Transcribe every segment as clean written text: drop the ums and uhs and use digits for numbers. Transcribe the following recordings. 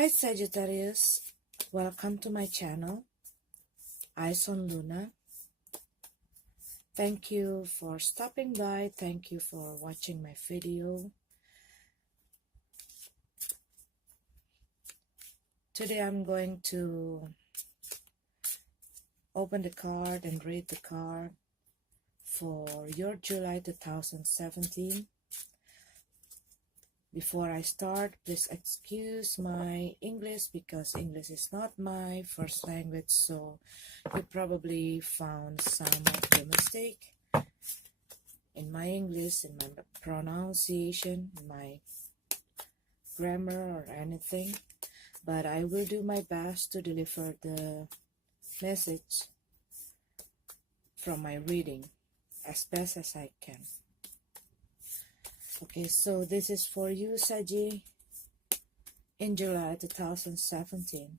Hi Sagittarius, welcome to my channel, Eyes on Luna. Thank you for stopping by, thank you for watching my video. Today I'm going to open the card and read the card for your July 2017. Before I start, please excuse my English because English is not my first language, so you probably found some of the mistake in my English, in my pronunciation, my grammar or anything. But I will do my best to deliver the message from my reading as best as I can. Okay, so this is for you, Sagi, in July 2017.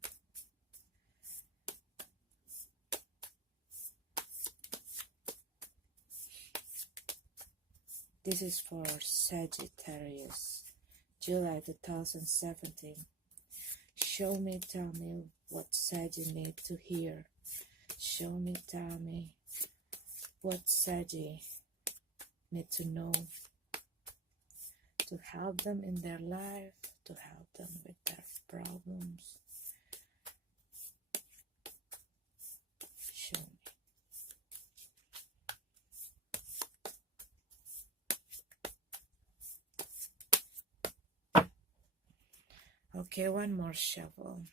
This is for Sagittarius, July 2017. Show me, tell me what Sagi need to hear. Show me, tell me what Sagi need to know to help them in their life, to help them with their problems. Show me. Okay, one more shuffle.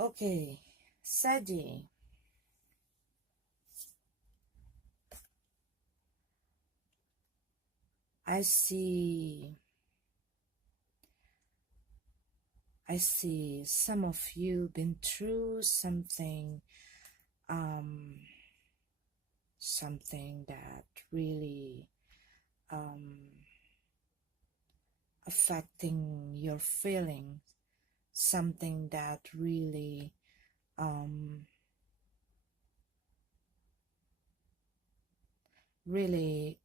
Okay, Sagi. I see some of you been through something something that really affecting your feelings, something that really really,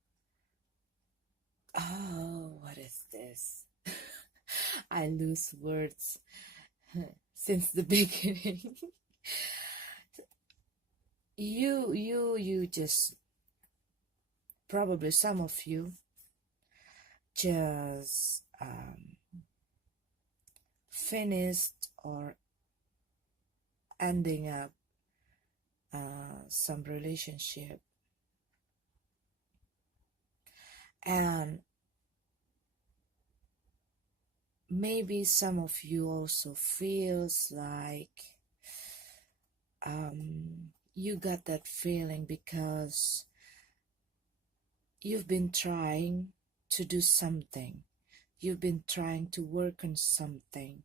oh, what is this? I lose words since the beginning. you just, probably some of you just finished or ending up some relationship, and maybe some of you also feels like you got that feeling because you've been trying to do something, you've been trying to work on something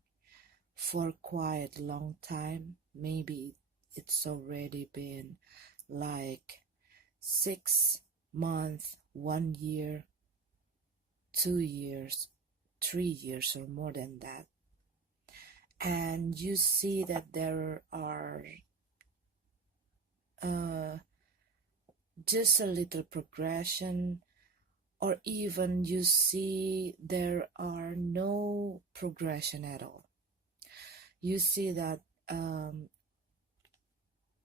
for quite a long time. Maybe it's already been like 6 months, 1 year, 2 years, 3 years, or more than that, and you see that there are just a little progression, or even you see there are no progression at all. You see that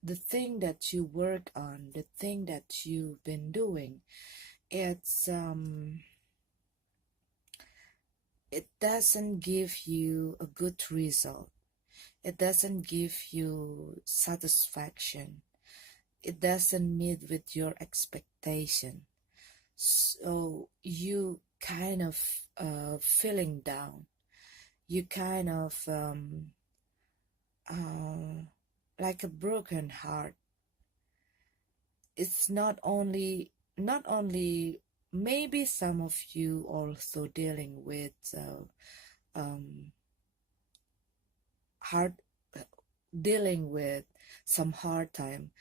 the thing that you work on, the thing that you've been doing, it's it doesn't give you a good result. It doesn't give you satisfaction. It doesn't meet with your expectation. So you kind of feeling down. You kind of uh, like a broken heart. It's not only maybe some of you also dealing with um, hard dealing with some hard time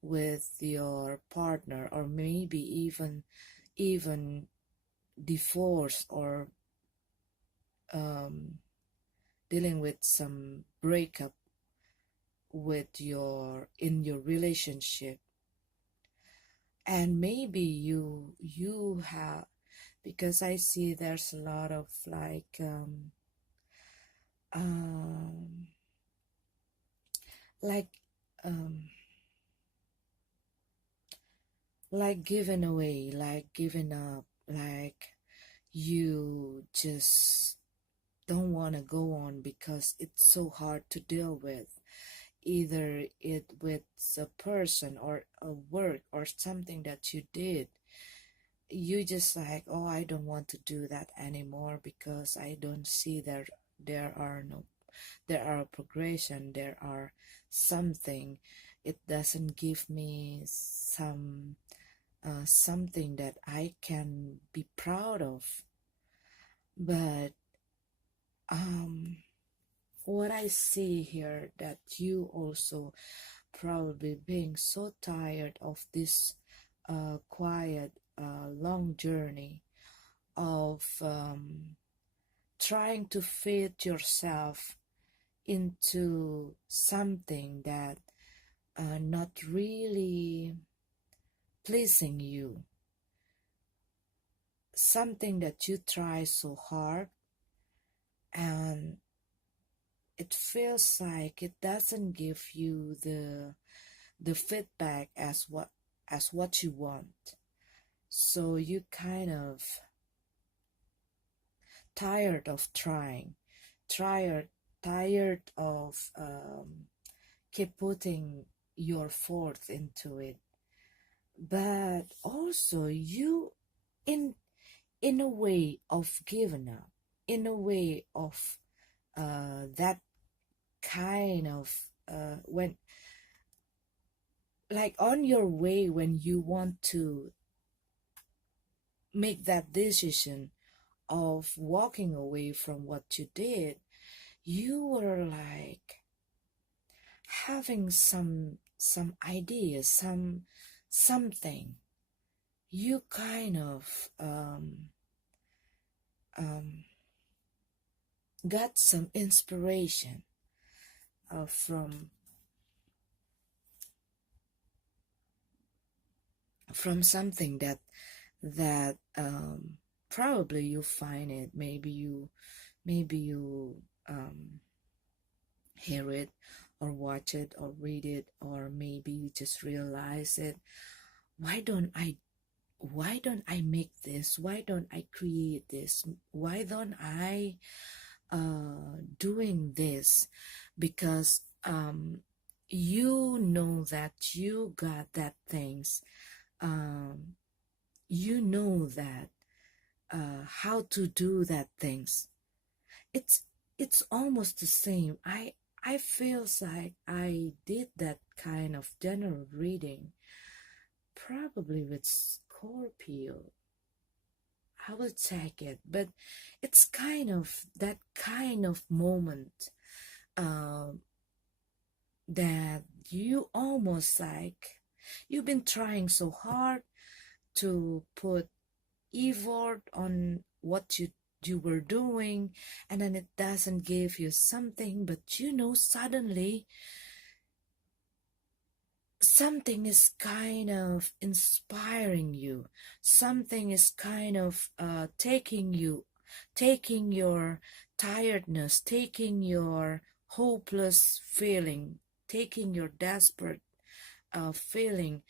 with your partner, or maybe even divorce, or um, dealing with some breakup with your relationship. And maybe you have, because I see there's a lot of um like um like giving away, like giving up, like you just don't want to go on because it's so hard to deal with, either it with a person or a work or something that you did. You just like, oh, I don't want to do that anymore because I don't see there are progression, there are something. It doesn't give me something that I can be proud of. But what I see here, that you also probably being so tired of this quiet long journey of trying to fit yourself into something that not really pleasing you, something that you try so hard, and it feels like it doesn't give you the feedback as what you want. So you kind of tired of trying, tired tired of keep putting your forth into it. But also you, in in a way of giving up, in a way of that kind of when, like on your way, when you want to make that decision of walking away from what you did, you were like having some ideas, something. You kind of um, got some inspiration from something that probably you find it, maybe you hear it or watch it or read it, or maybe you just realize it. why don't i why don't I make this? Why don't I create this? Why don't I doing this? Because you know that you got that things, um, you know that how to do that things. It's almost the same. I feels like I did that kind of general reading probably with Scorpio. I will check it, but it's kind of that kind of moment um, that you almost like you've been trying so hard to put effort on what you were doing, and then it doesn't give you something, but suddenly something is kind of inspiring you, something is kind of taking your tiredness, taking your hopeless feeling, taking your desperate feeling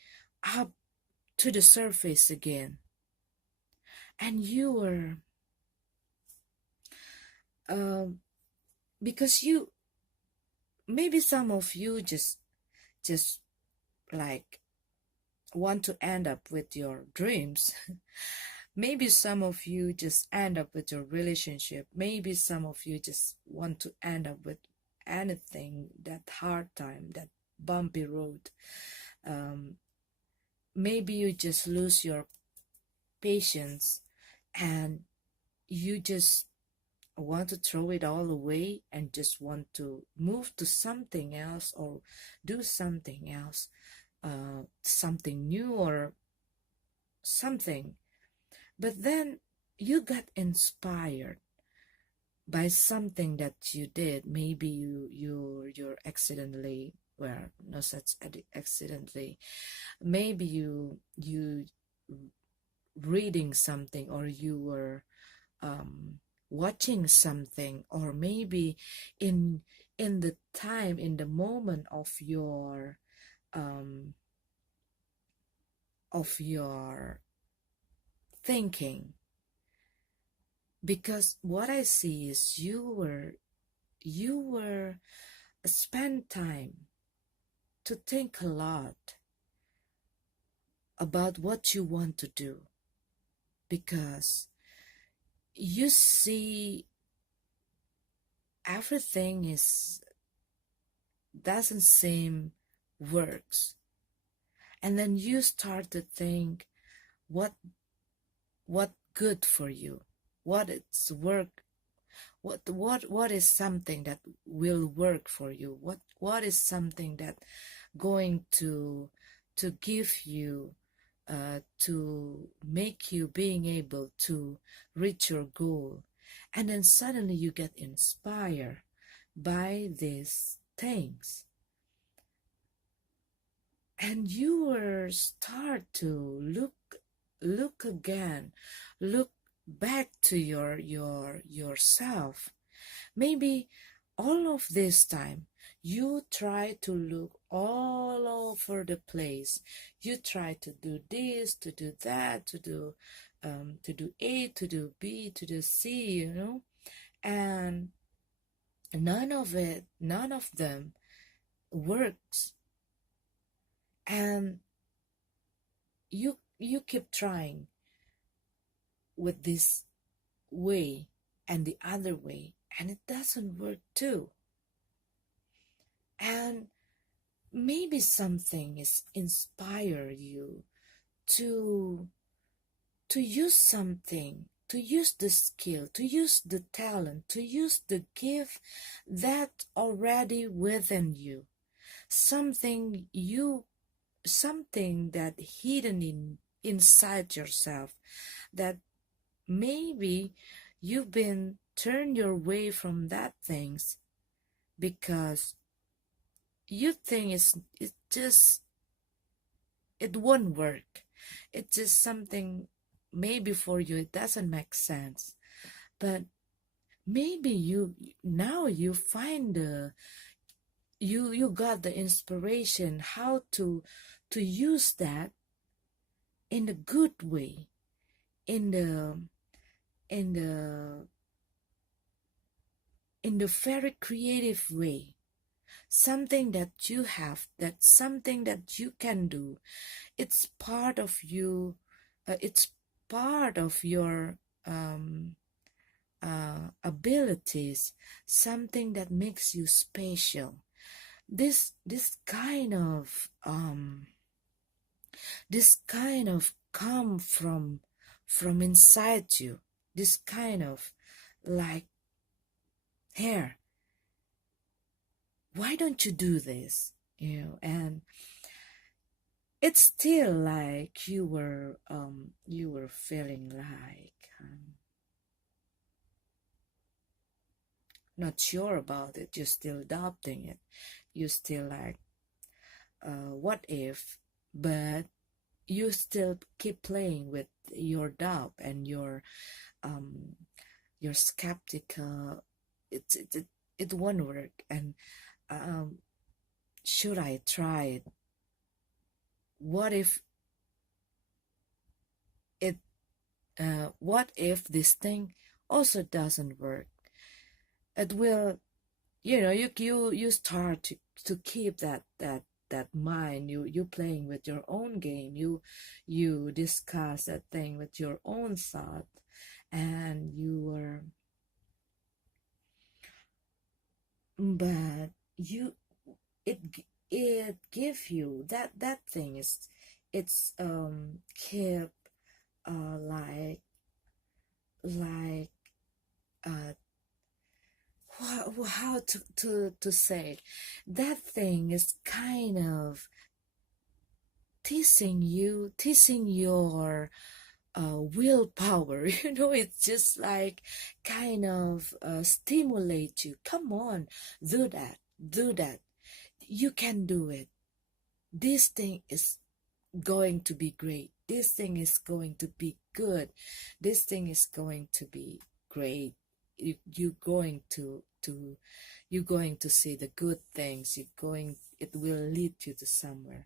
up to the surface again, and you were um, because you maybe some of you just like want to end up with your dreams. Maybe some of you just end up with your relationship. Maybe some of you just want to end up with anything, that hard time, that bumpy road. um, Maybe you just lose your patience and you just want to throw it all away and just want to move to something else or do something else, something new or something. But then you got inspired by something that you did. Maybe you're accidentally, well, no such accidentally, maybe you reading something, or you were watching something, or maybe in the time, in the moment um, of your thinking. Because what I see is you were spend time to think a lot about what you want to do, because you see everything doesn't seem works, and then you start to think what good for you, what it's work, what is something that will work for you, what is something that going to give you, to make you being able to reach your goal. And then suddenly you get inspired by these things, and you will start to look again, look back to yourself. Maybe all of this time you try to look all over the place. You try to do this, to do that, to do A, to do B, to do C, and none of them works. And you keep trying with this way and the other way, and it doesn't work too. And maybe something is inspire you to use something, to use the skill, to use the talent, to use the gift that already within you, something that hidden inside yourself, that maybe you've been turned your way from that things because you think it won't work. It's just something, maybe for you it doesn't make sense, but maybe you find you got the inspiration how to use that in a good way, in the very creative way, something that you have, that's something that you can do. It's part of you, it's part of your abilities, something that makes you special. This kind of come from inside you. This kind of like, here, why don't you do this? And it's still like you were feeling like not sure about it. You're still adopting it. You still like, what if? But you still keep playing with your doubt and your skeptical. It won't work. And should I try it? what if it what if this thing also doesn't work? It will, you start to keep that mind. You playing with your own game. You discuss that thing with your own thought, and you were, but you it it give you that thing is, it's keep like like uh how to say, that thing is kind of teasing your willpower. It's just like kind of stimulate you. Come on, do that, you can do it. This thing is going to be great. This thing is going to be good. This thing is going to be great. You're going to you're going to see the good things. It will lead you to somewhere.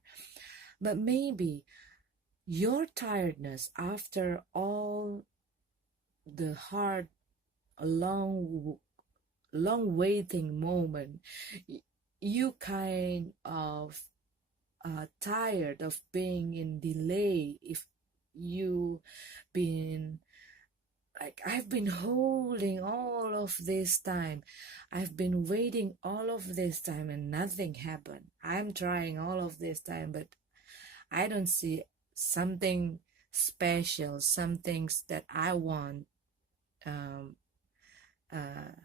But maybe your tiredness after all the hard, long waiting moment, you kind of tired of being in delay. If you been like, I've been holding all of this time, I've been waiting all of this time and nothing happened. I'm trying all of this time, but I don't see something special, some things that I want um, uh,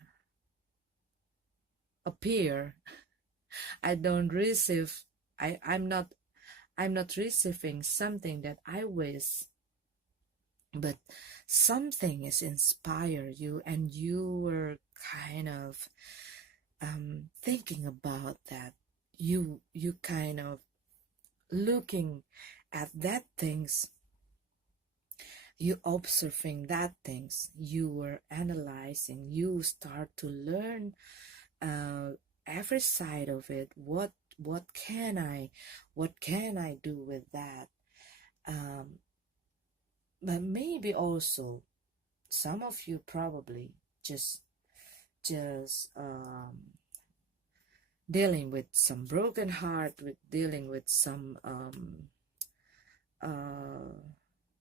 appear. I don't receive. I'm not receiving something that I wish, but something is inspire you, and you were kind of thinking about that. You kind of looking at that things, you observing that things, you were analyzing, you start to learn every side of it. What can I do with that? But maybe also some of you probably just dealing with some broken heart, with dealing with some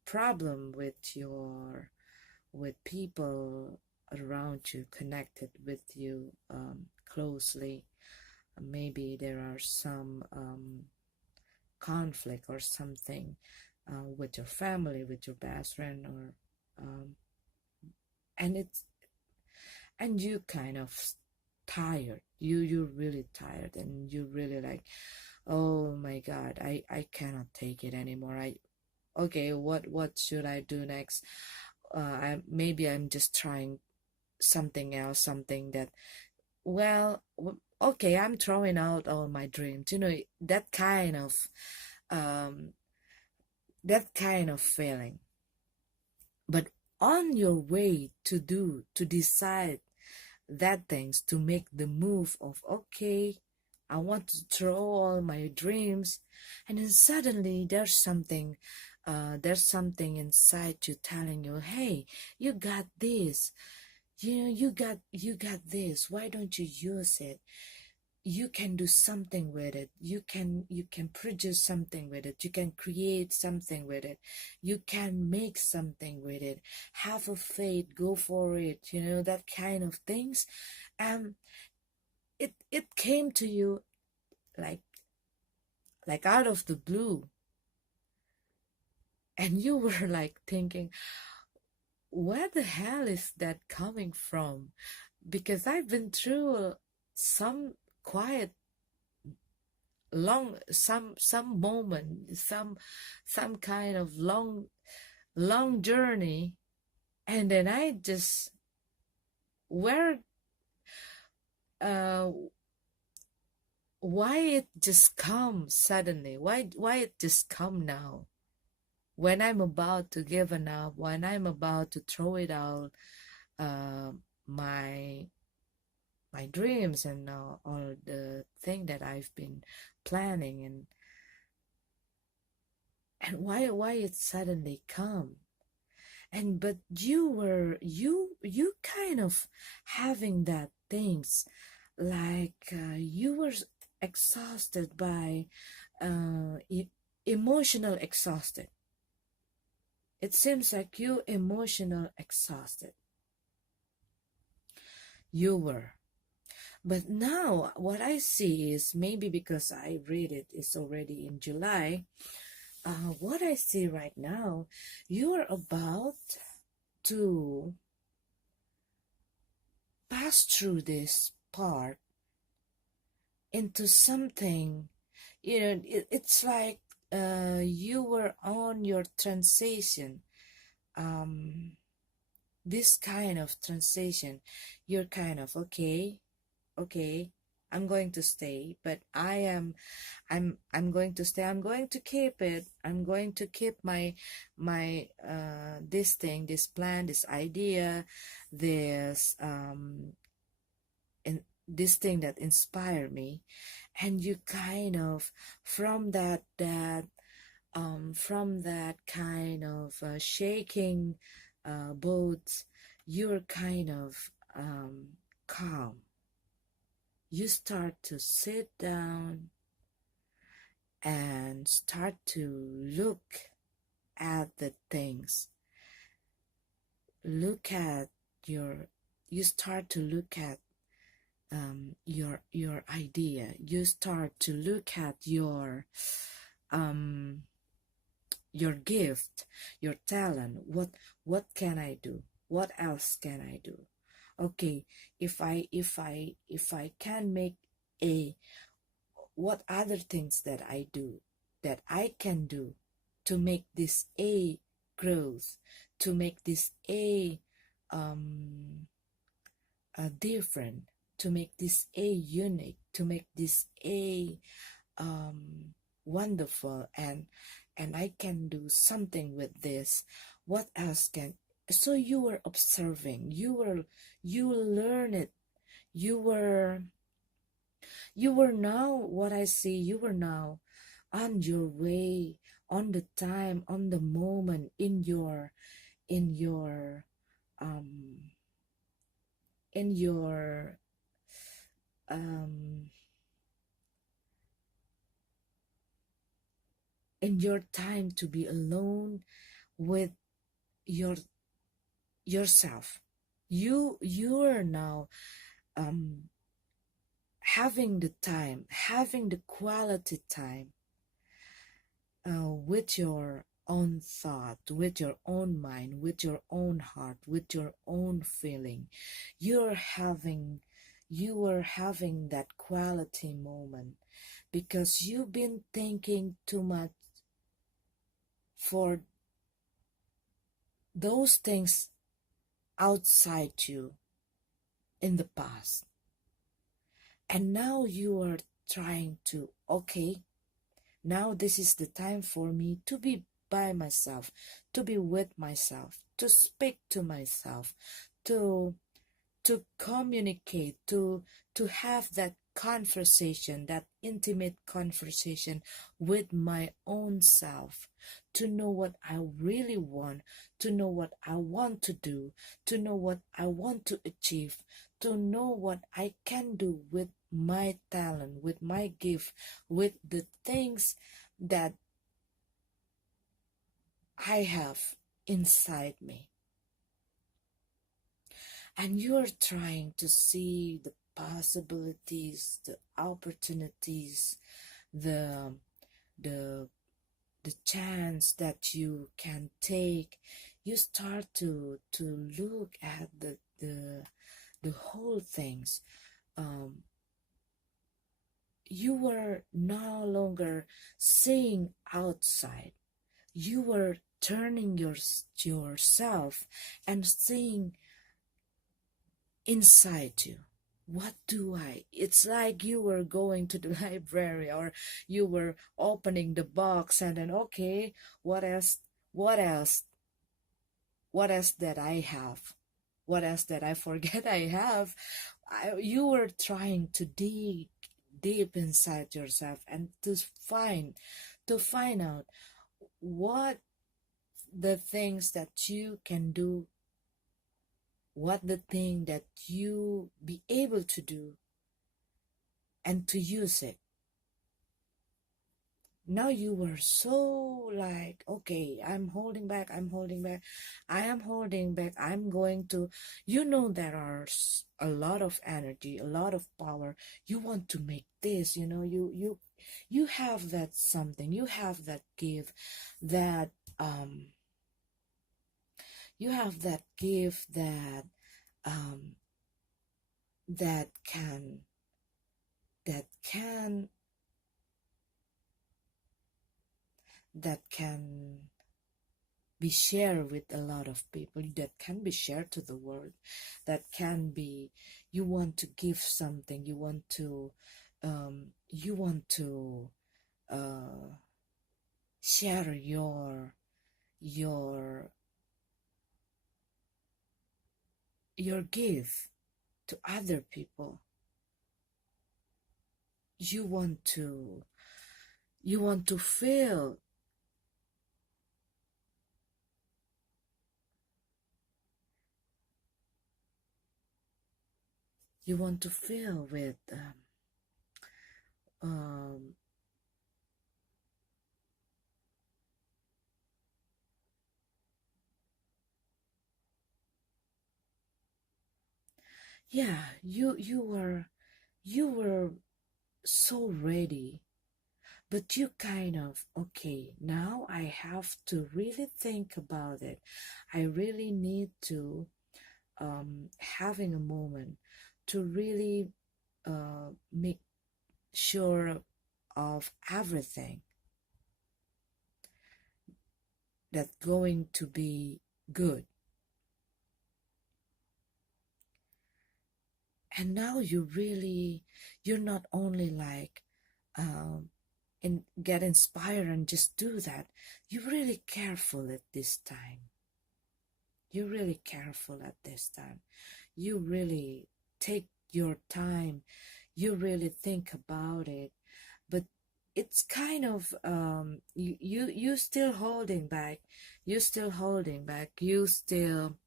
problem with people around you, connected with you closely. Maybe there are some conflict or something with your family, with your best friend, or and you kind of tired. You're really tired, and you really like, oh my God, I cannot take it anymore. Okay, what should I do next? Maybe I'm just trying something else, something that, well, okay, I'm throwing out all my dreams. That kind of um feeling. But on your way to decide that things, to make the move of, okay, I want to throw all my dreams, and then suddenly there's something inside you telling you, hey, you got this, you got this, why don't you use it? You can do something with it. You can produce something with it. You can create something with it. You can make something with it. Have a faith, go for it, that kind of things. um it came to you like out of the blue, and you were like thinking, where the hell is that coming from? Because I've been through some quiet, long, some moment, some kind of long journey, and then I just, where uh why it just come suddenly, why it just come now, when I'm about to give up, when I'm about to throw it out, uh my dreams and all the thing that I've been planning. and why it suddenly come. And but you kind of having that things, like you were exhausted by emotional exhausted. It seems like you emotional exhausted. You were. But now what I see is, maybe because I read it is already in July, what I see right now, you are about to pass through this part into something, it's like you were on your transition, um, this kind of transition. You're kind of, okay, I'm going to stay, but I'm going to stay. I'm going to keep it. I'm going to keep my this thing, this plan, this idea, this and this thing that inspired me. And you kind of, from that kind of shaking boat, you're kind of calm. You start to sit down and start to look at the things. You start to look at your idea. You start to look at your gift, your talent. What can I do? What else can I do? Okay, if I can make a, what other things that I do, that I can do to make this a growth, to make this a different, to make this a unique, to make this a wonderful, and I can do something with this. What else can? So you were observing, you learn it, you were now, what I see, you were now on your way, on the time, on the moment, in your in your um in your um in your time to be alone with your yourself. You are now having the time, having the quality time with your own thought, with your own mind, with your own heart, with your own feeling. You are having that quality moment, because you've been thinking too much for those things outside you in the past. And now you are trying to, okay, now this is the time for me to be by myself, to be with myself, to speak to myself, to communicate, to have that conversation, that intimate conversation with my own self, to know what I really want, to know what I want to do, to know what I want to achieve, to know what I can do with my talent, with my gift, with the things that I have inside me. And you're trying to see the possibilities, the opportunities, the chance that you can take. You start to look at the whole things. You were no longer seeing outside. You were turning yourself and seeing inside you. What do I? It's like you were going to the library, or you were opening the box, and then, okay, what else? What else? What else that I have? What else that I forget I have? You were trying to dig deep inside yourself and to find out what the things that you can do, what the thing that you be able to do, and to use it. Now you were so like, okay, I'm holding back, I am holding back, I'm going to, there are a lot of energy, a lot of power. You want to make this, you have that something, you have that gift, that um you have that gift um that can that can that can be shared with a lot of people, that can be shared to the world, that can be, you want to give something, you want to uh, share your your gift to other people. You want to feel, with um, yeah, you were so ready, but you kind of, okay, now I have to really think about it. I really need to having a moment to really make sure of everything that's going to be good. And now you're not only like get inspired and just do that. You're really careful at this time. You're really careful at this time. You really take your time. You really think about it. But it's kind of you still holding back. You still holding back. You still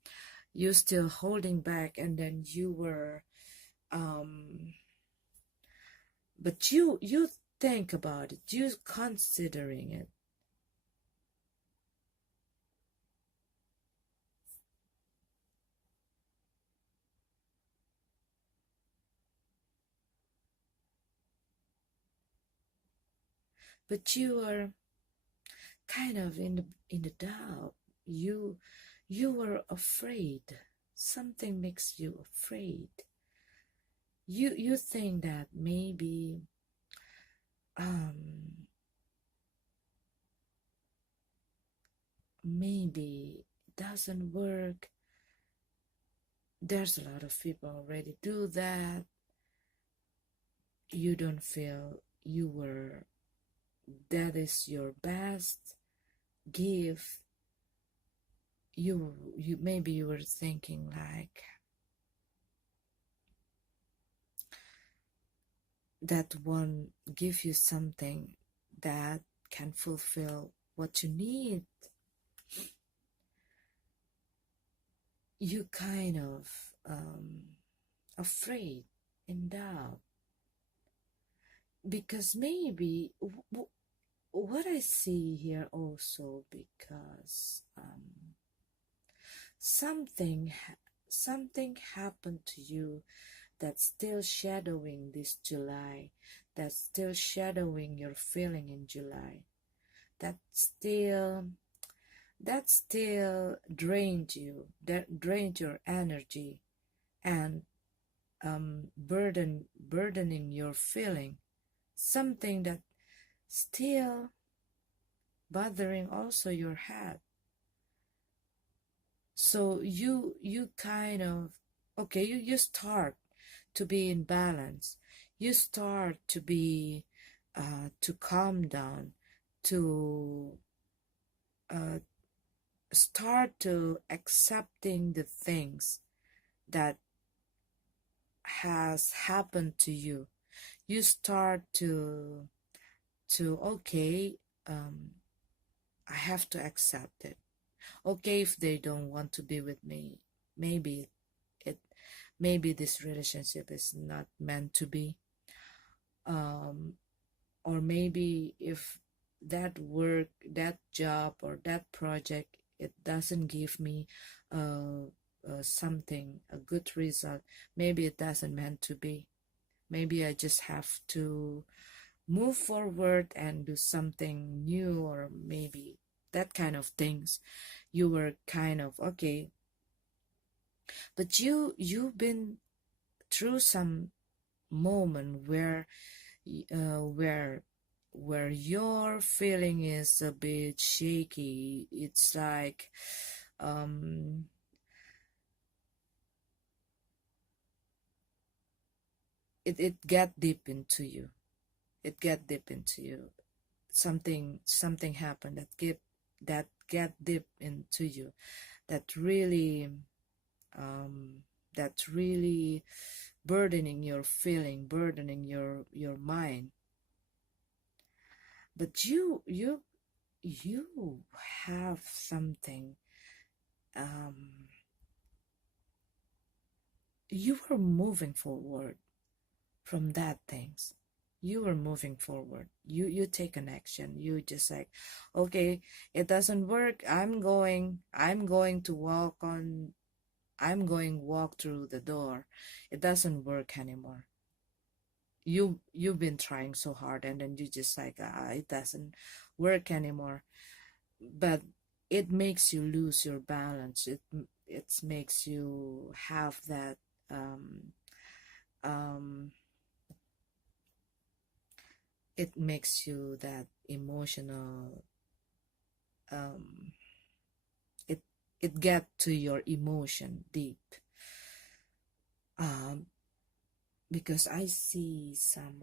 holding back, and then you were but you think about it. You considering it. But you are kind of in the doubt. You were afraid. Something makes you afraid. You think that um maybe it doesn't work. There's a lot of people already do that. You don't feel that is your best gift. You maybe you were thinking like that one give you something that can fulfill what you need. You kind of afraid, in doubt, because maybe what I see here also, because something happened to you that's still shadowing this July, that's still shadowing your feeling in July, that still drained you, that drained your energy, and burdening your feeling, something that still bothering also your head. So you kind of, okay, you start to be in balance. You start to be to calm down, to uh, start to accepting the things that has happened to you. You start to okay, um, I have to accept it. Okay, if they don't want to be with me, maybe it maybe this relationship is not meant to be. um or maybe if that work, that job, or that project, it doesn't give me something, a good result, maybe it doesn't meant to be. Maybe I just have to move forward and do something new, or maybe that kind of things. You were kind of okay, but you've been through some moment where where your feeling is a bit shaky. It's like um it get deep into you. It get deep into you. Something happened that get deep into you, that really um that really burdening your feeling, burdening your mind. But you have something. um you were moving forward from that things. You were moving forward. You take an action. You just like, okay, it doesn't work, I'm going to walk on, I'm going walk through the door. It doesn't work anymore. You've been trying so hard, and then you just like, it doesn't work anymore. But it makes you lose your balance. It makes you have that um um it makes you that emotional. um it it get to your emotion deep. um because I see some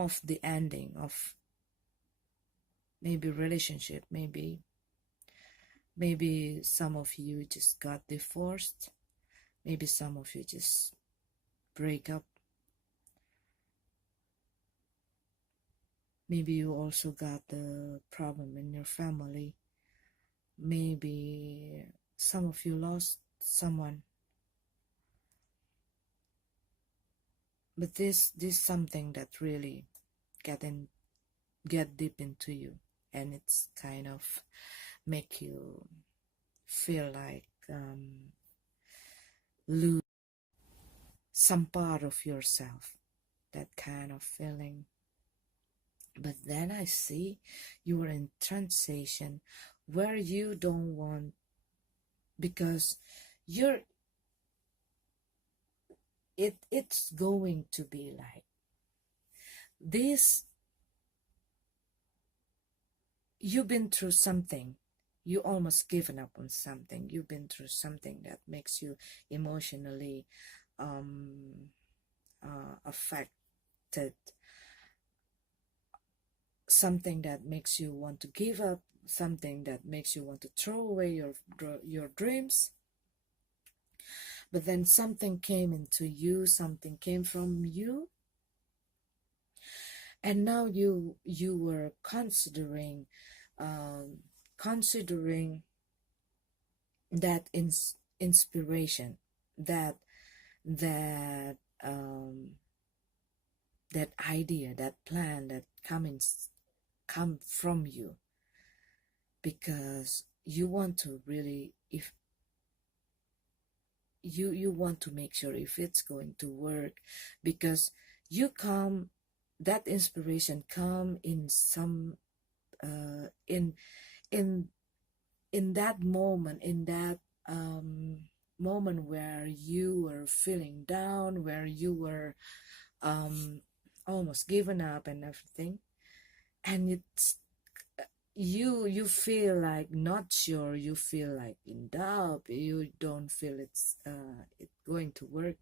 of the ending of maybe relationship. Maybe some of you just got divorced. Maybe some of you just break up. Maybe you also got the problem in your family. Maybe some of you lost someone. But this something that really get deep into you, and it's kind of make you feel like lose some part of yourself, that kind of feeling. But then I see you are in transition where you don't want, because you're it's going to be like this. You've been through something, you almost given up on something, you've been through something that makes you emotionally um affected, something that makes you want to give up, something that makes you want to throw away your dreams. But then something came into you, something came from you, and now you were um, considering that inspiration, that that um, that idea, that plan that come from you, because you want to really, if you want to make sure if it's going to work, because you come, that inspiration come in some in in that moment, in that moment where you were feeling down, where you were um almost given up and everything, and it's you feel like not sure, you feel like in doubt, you don't feel it's going to work.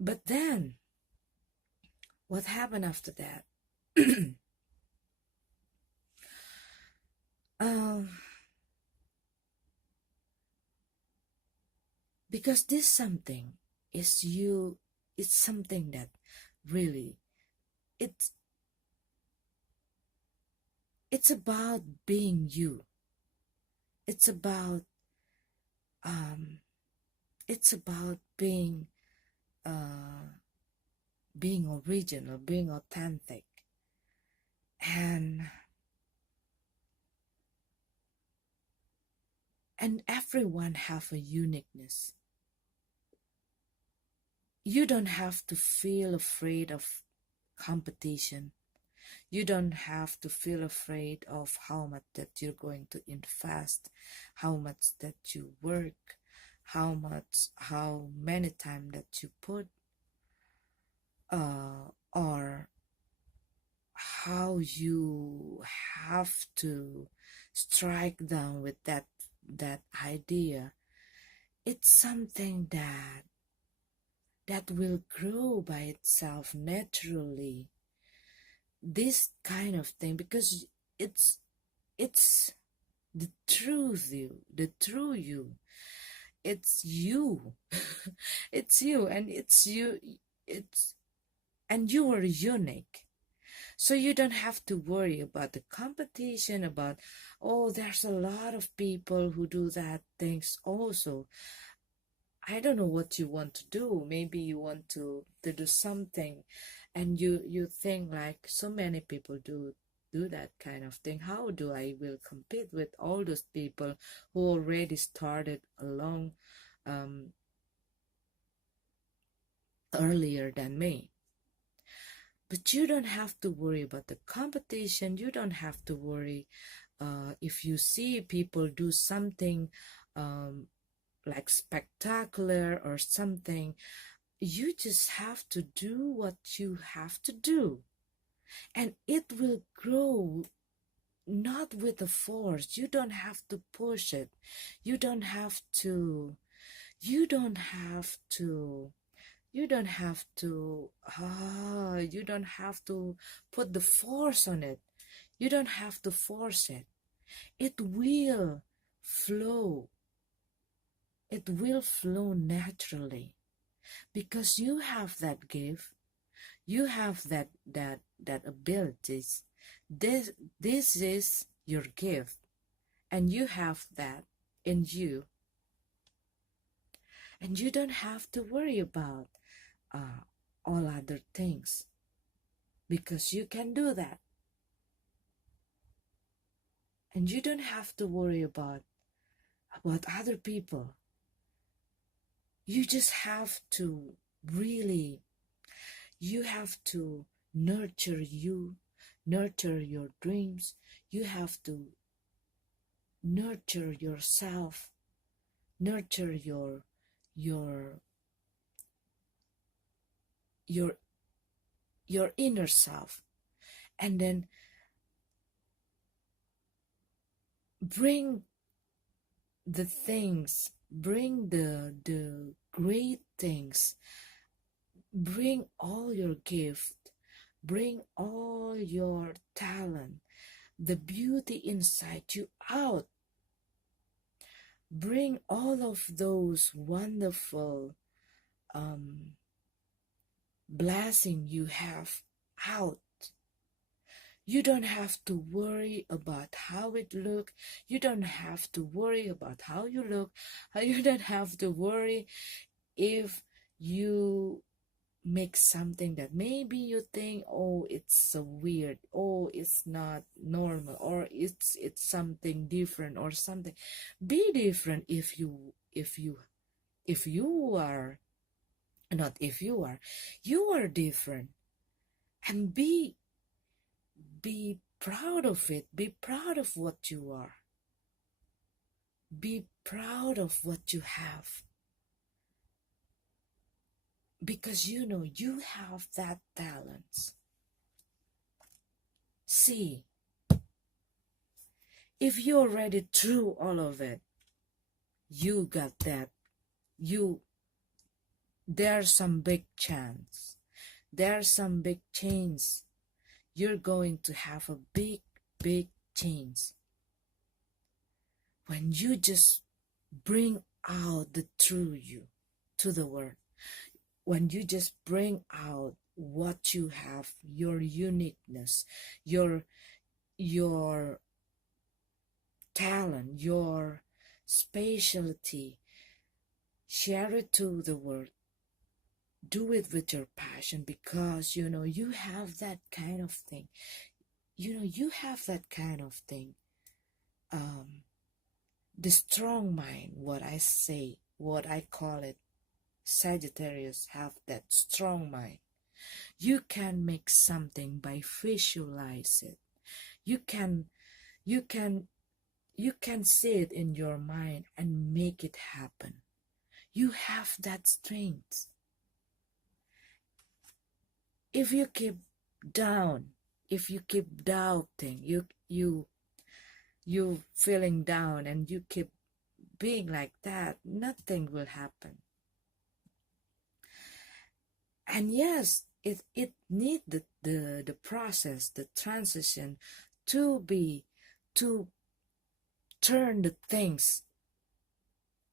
But then what happened after that? um because this something is you, it's something that really. It's it's about being you. It's about um it's about uh being original, being authentic. And everyone have a uniqueness. You don't have to feel afraid of competition. You don't have to feel afraid of how much that you're going to invest, how much that you work, how many time that you put, or how you have to strike down with that idea. It's something that will grow by itself naturally. This kind of thing, because it's the truth you, the true you. It's you. It's you, and it's you. It's and you are unique. So you don't have to worry about the competition, about, oh, there's a lot of people who do that things also. I don't know what you want to do. Maybe you want to do something, and you think like so many people do that kind of thing. How do I will compete with all those people who already started along earlier than me? But you don't have to worry about the competition. You don't have to worry if you see people do something like spectacular or something. You just have to do what you have to do, and it will grow, not with a force. You don't have to push it. You don't have to you don't have to you don't have to you don't have to put the force on it. You don't have to force it. It will flow. It will flow naturally, because you have that gift. You have that abilities. This is your gift, and you have that in you, and you don't have to worry about all other things, because you can do that. And you don't have to worry about other people. You just have to really, you have to nurture your dreams. You have to nurture yourself, nurture your inner self, and then bring the things, bring the great things, bring all your gift, bring all your talent, the beauty inside you out. Bring all of those wonderful blessing you have out. You don't have to worry about how it look. You don't have to worry about how you look. You don't have to worry if you make something that maybe you think, oh, it's so weird, oh, it's not normal, or it's something different or something. Be different if you are not, if you are different, and be proud of it. Be proud of what you are. Be proud of what you have, because you know you have that talent. See, if you already through all of it, you got that. There's some big chance, there's some big change. You're going to have a big change when you just bring out the true you to the world. When you just bring out what you have, your uniqueness, your talent, your specialty. Share it to the world. Do it with your passion, because you have that kind of thing. You have that kind of thing. The strong mind, what I say, what I call it, Sagittarius have that strong mind. You can make something by visualize it. You can you can you can see it in your mind and make it happen. You have that strength. If you keep down, if you keep doubting, you feeling down, and you keep being like that, nothing will happen. And yes, it need the process, the transition, to turn the things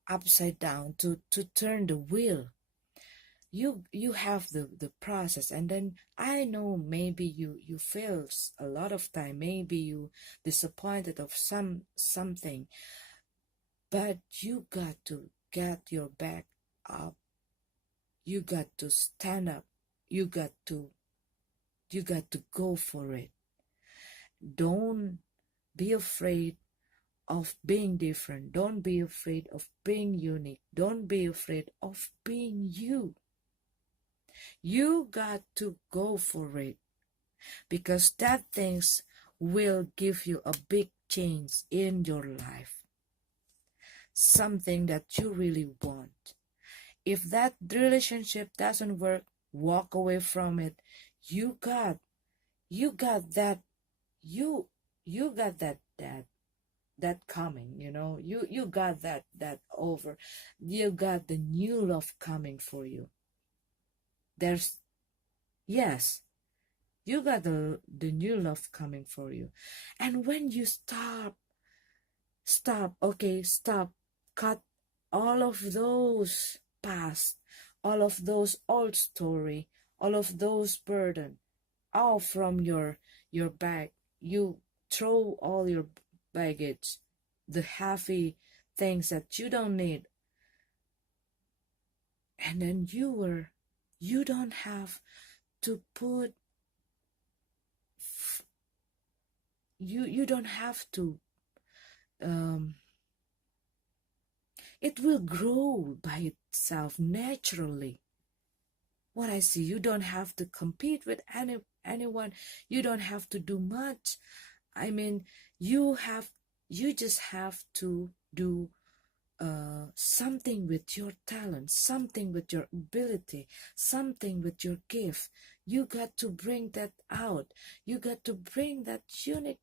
upside down, to turn the wheel. You have the process, and then I know maybe you fail a lot of time, maybe you disappointed of something, but you got to get your back up. You got to stand up. You got to go for it. Don't be afraid of being different. Don't be afraid of being unique. Don't be afraid of being you. You got to go for it, because that things will give you a big change in your life. Something that you really want. If that relationship doesn't work, walk away from it. You got that coming, you got that over. You got the new love coming for you. Yes, you got the new love coming for you. And when you stop, cut all of those past, all of those old story, all of those burden out from your bag. You throw all your baggage, the heavy things that you don't need, and then you don't have to put you don't have to it will grow by itself naturally. What I see, you don't have to compete with anyone. You don't have to do much. I mean, you just have to do something with your talent, something with your ability, something with your gift. You got to bring that out. You got to bring that unique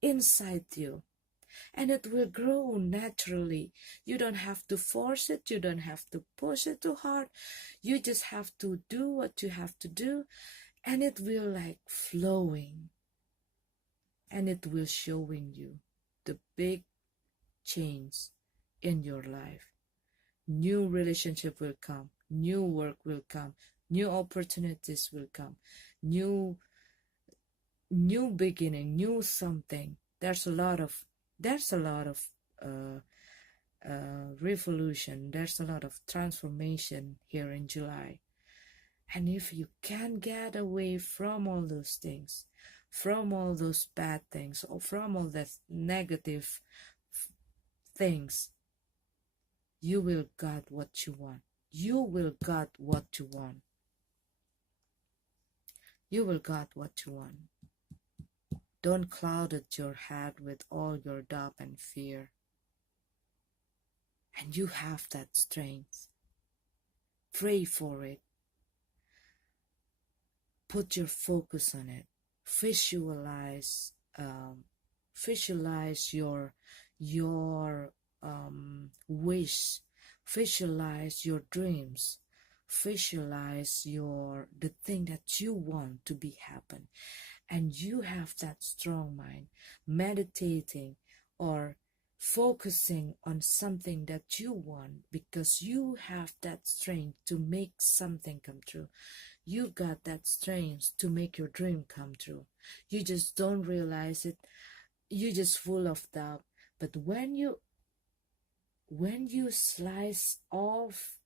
inside you, and it will grow naturally. You don't have to force it. You don't have to push it too hard. You just have to do what you have to do, and it will like flowing, and it will showing you the big change in your life. New relationship will come, new work will come, new opportunities will come, new beginning, new something. There's a lot of revolution. There's a lot of transformation here in July. And if you can get away from all those things, from all those bad things, or from all that negative things, you will get what you want. You will get what you want. You will get what you want. Don't cloud your head with all your doubt and fear. And you have that strength. Pray for it. Put your focus on it. Visualize your wish. Visualize your dreams. Visualize the thing that you want to be happen. And you have that strong mind, meditating or focusing on something that you want, because you have that strength to make something come true. You got that strength to make your dream come true. You just don't realize it. You just full of doubt. But when you slice off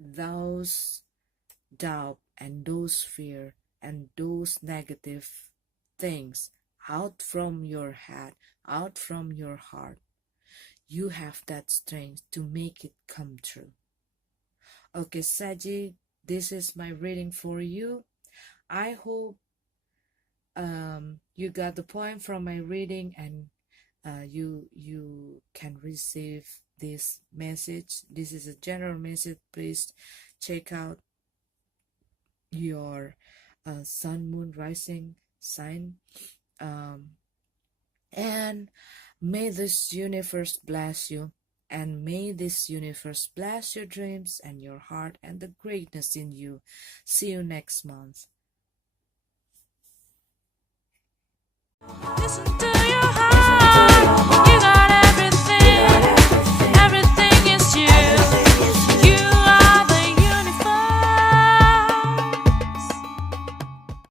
those doubt and those fear and those negative things out from your head, out from your heart, you have that strength to make it come true. Okay, Saji, this is my reading for you. I hope you got the point from my reading, and you can receive this message. This is a general message. Please check out your sun, moon, rising sign, and may this universe bless you, and may this universe bless your dreams and your heart and the greatness in you. See you next month.